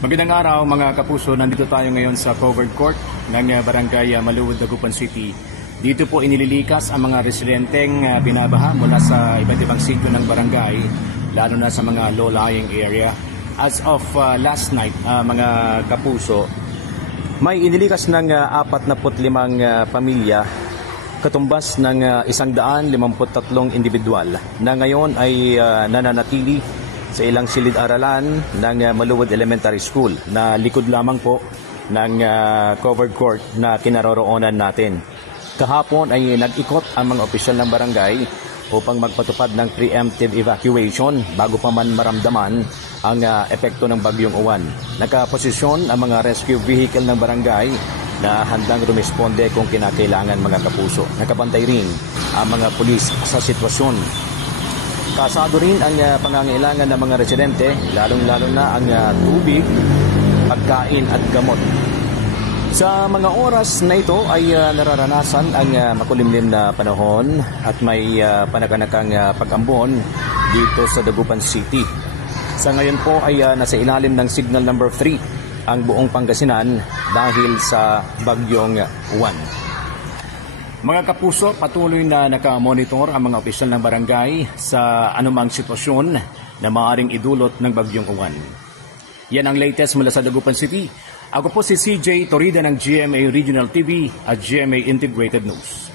Magandang araw mga kapuso, nandito tayo ngayon sa covered court ng Barangay Maluwod, Dagupan City. Dito po inililikas ang mga residenteng binabaha mula sa iba't ibang sitio ng barangay, lalo na sa mga low-lying area. As of last night, mga kapuso, may inilikas ng 45 pamilya, katumbas ng 153 individual na ngayon ay nananatili sa ilang silid-aralan ng Maluwod Elementary School na likod lamang po ng covered court na kinaroroonan natin. Kahapon ay nag-ikot ang mga opisyal ng barangay upang magpatupad ng preemptive evacuation bago pa man maramdaman ang epekto ng Bagyong Uwan. Nakaposisyon ang mga rescue vehicle ng barangay na handang rumisponde kung kinakailangan, mga kapuso. Nakabantay rin ang mga pulis sa sitwasyon. Kasado rin ang pangangailangan ng mga residente, lalong-lalo na ang tubig, pagkain at gamot. Sa mga oras na ito ay nararanasan ang makulimlim na panahon at may panaganakang pag-ambon dito sa Dagupan City. Sa ngayon po ay nasa ilalim ng signal number 3 ang buong Pangasinan dahil sa Bagyong Uwan. Mga kapuso, patuloy na nakamonitor ang mga opisyal ng barangay sa anumang sitwasyon na maaaring idulot ng Bagyong Uwan. Yan ang latest mula sa Dagupan City. Ako po si CJ Torida ng GMA Regional TV at GMA Integrated News.